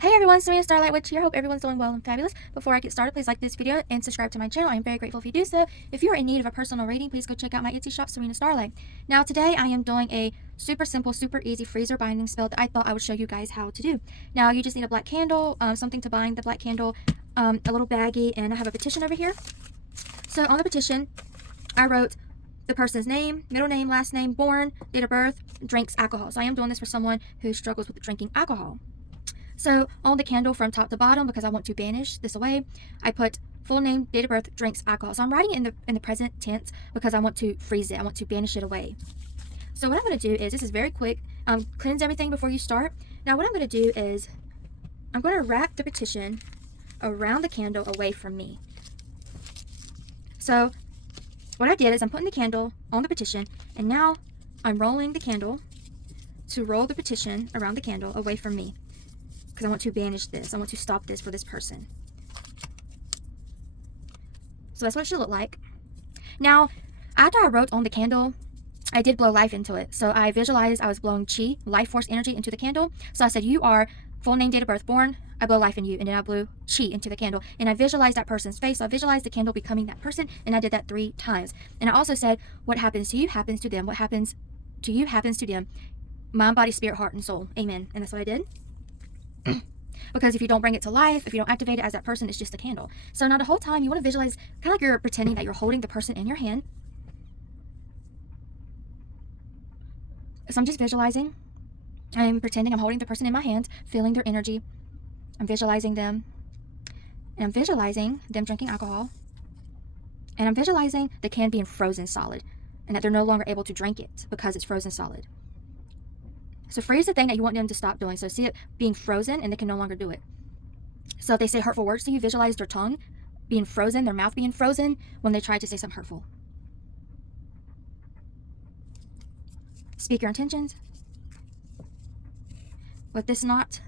Hey everyone, Serena Starlight Witch here. Hope everyone's doing well and fabulous. Before I get started, please like this video and subscribe to my channel. I am very grateful if you do so. If you are in need of a personal reading, please go check out my Etsy shop, Serena Starlight. Now today I am doing a super simple, super easy freezer binding spell that I thought I would show you guys how to do. Now you just need a black candle, something to bind the black candle, a little baggie, and I have a petition over here. So on the petition, I wrote the person's name, middle name, last name, born, date of birth, drinks alcohol. So I am doing this for someone who struggles with drinking alcohol. So on the candle from top to bottom, because I want to banish this away, I put full name, date of birth, drinks alcohol. So I'm writing it in the present tense because I want to freeze it. I want to banish it away. So what I'm going to do is, this is very quick, cleanse everything before you start. Now what I'm going to do is, I'm going to wrap the petition around the candle away from me. So what I did is I'm putting the candle on the petition, and now I'm rolling the candle to roll the petition around the candle away from me. Because I want to banish this. I want to stop this for this person. So that's what it should look like. Now, after I wrote on the candle, I did blow life into it. So I visualized I was blowing chi, life force energy, into the candle. So I said, you are full name, date of birth, born. I blow life in you. And then I blew chi into the candle. And I visualized that person's face. So I visualized the candle becoming that person. And I did that 3 times. And I also said, what happens to you happens to them. What happens to you happens to them. Mind, body, spirit, heart, and soul. Amen. And that's what I did. Because if you don't bring it to life, if you don't activate it as that person, it's just a candle. So now the whole time you want to visualize, kind of like you're pretending that you're holding the person in your hand. So I'm just visualizing. I'm pretending I'm holding the person in my hand, feeling their energy. I'm visualizing them. And I'm visualizing them drinking alcohol. And I'm visualizing the can being frozen solid. And that they're no longer able to drink it because it's frozen solid. So freeze the thing that you want them to stop doing. So see it being frozen and they can no longer do it. So if they say hurtful words to you, visualize their tongue being frozen, their mouth being frozen when they try to say something hurtful. Speak your intentions. With this knot,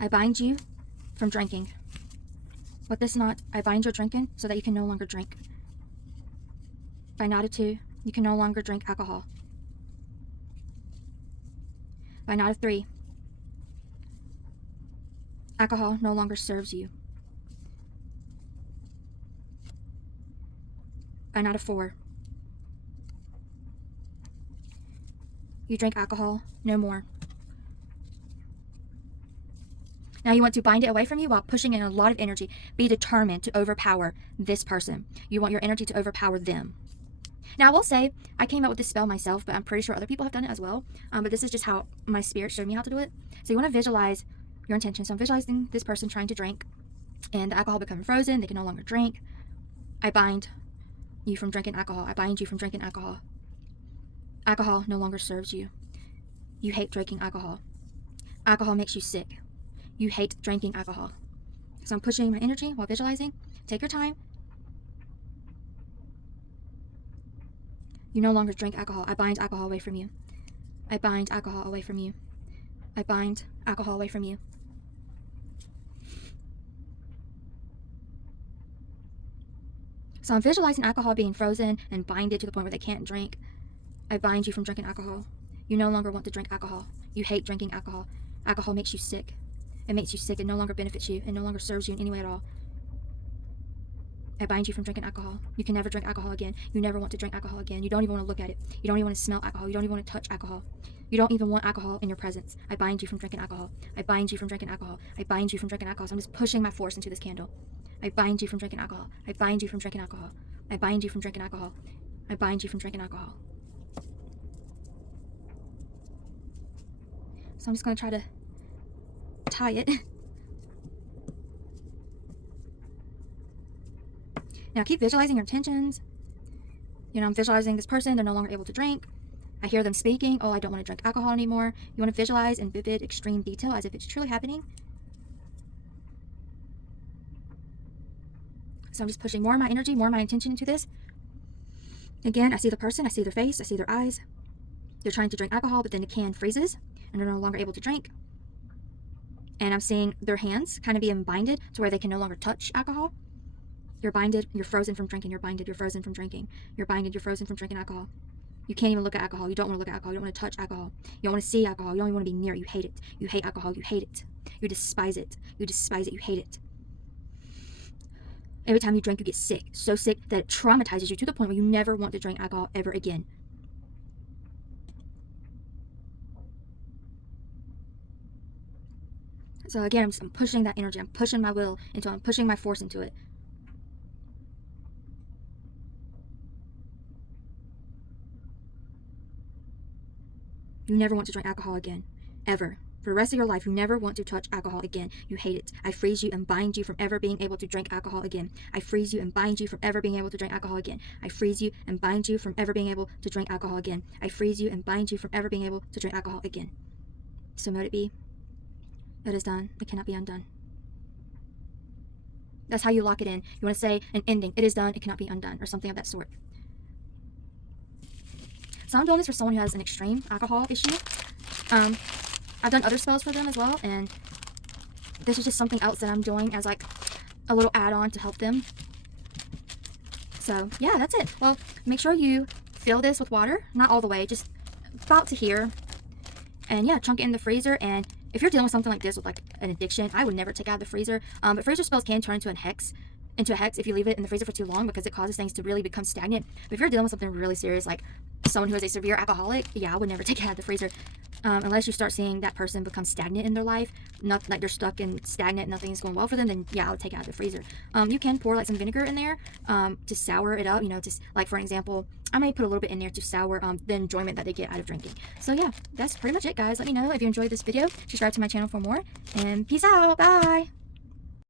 I bind you from drinking. With this knot, I bind your drinking so that you can no longer drink. By knot of 2, you can no longer drink alcohol. By knot of 3, alcohol no longer serves you. By knot of 4, you drink alcohol no more. Now you want to bind it away from you while pushing in a lot of energy. Be determined to overpower this person. You want your energy to overpower them. Now, I will say, I came up with this spell myself, but I'm pretty sure other people have done it as well. But this is just how my spirit showed me how to do it. So you want to visualize your intention. So I'm visualizing this person trying to drink, and the alcohol becoming frozen. They can no longer drink. I bind you from drinking alcohol. I bind you from drinking alcohol. Alcohol no longer serves you. You hate drinking alcohol. Alcohol makes you sick. You hate drinking alcohol. So I'm pushing my energy while visualizing. Take your time. You no longer drink alcohol. I bind alcohol away from you. I bind alcohol away from you. I bind alcohol away from you. So I'm visualizing alcohol being frozen and binded to the point where they can't drink. I bind you from drinking alcohol. You no longer want to drink alcohol. You hate drinking alcohol. Alcohol makes you sick. It makes you sick. It no longer benefits you. It no longer serves you in any way at all. I bind you from drinking alcohol. You can never drink alcohol again. You never want to drink alcohol again. You don't even want to look at it. You don't even want to smell alcohol. You don't even want to touch alcohol. You don't even want alcohol in your presence. I bind you from drinking alcohol. I bind you from drinking alcohol. I bind you from drinking alcohol. So I'm just pushing my force into this candle. I bind you from drinking alcohol. I bind you from drinking alcohol. I bind you from drinking alcohol. I bind you from drinking alcohol. So I'm just going to try to tie it. Now keep visualizing your intentions. You know, I'm visualizing this person. They're no longer able to drink. I hear them speaking. Oh, I don't want to drink alcohol anymore. You want to visualize in vivid, extreme detail as if it's truly happening. So I'm just pushing more of my energy, more of my intention into this. Again, I see the person. I see their face. I see their eyes. They're trying to drink alcohol, but then the can freezes and they're no longer able to drink. And I'm seeing their hands kind of being binded to where they can no longer touch alcohol. You're binded, you're frozen from drinking, you're binded, you're frozen from drinking. You're binded, you're frozen from drinking alcohol. You can't even look at alcohol. You don't want to look at alcohol. You don't want to touch alcohol. You don't want to see alcohol. You don't even want to be near it. You hate it. You hate alcohol. You hate it. You despise it. You despise it. You hate it. Every time you drink, you get sick. So sick that it traumatizes you to the point where you never want to drink alcohol ever again. So again, I'm pushing that energy. I'm pushing my will into it. I'm pushing my force into it. You never want to drink alcohol again. Ever. For the rest of your life, you never want to touch alcohol again. You hate it. I freeze you and bind you from ever being able to drink alcohol again. I freeze you and bind you from ever being able to drink alcohol again. I freeze you and bind you from ever being able to drink alcohol again. I freeze you and bind you from ever being able to drink alcohol again. So mote it be. It is done. It cannot be undone. That's how you lock it in. You want to say an ending. It is done. It cannot be undone, or something of that sort. So I'm doing this for someone who has an extreme alcohol issue. I've done other spells for them as well, and this is just something else that I'm doing as like a little add-on to help them. So yeah, that's it. Well, make sure you fill this with water, not all the way, just about to here. And yeah, chunk it in the freezer. And if you're dealing with something like this with like an addiction, I would never take it out of the freezer. But freezer spells can turn into a hex if you leave it in the freezer for too long, because it causes things to really become stagnant. But if you're dealing with something really serious, like someone who is a severe alcoholic, yeah, I would never take it out of the freezer. Unless you start seeing that person become stagnant in their life, not like they're stuck and stagnant, nothing's going well for them, then yeah, I would take it out of the freezer. You can pour like some vinegar in there to sour it up, just like, for example, I may put a little bit in there to sour the enjoyment that they get out of drinking. So yeah, that's pretty much it, guys. Let me know if you enjoyed this video. Subscribe to my channel for more, and peace out. Bye.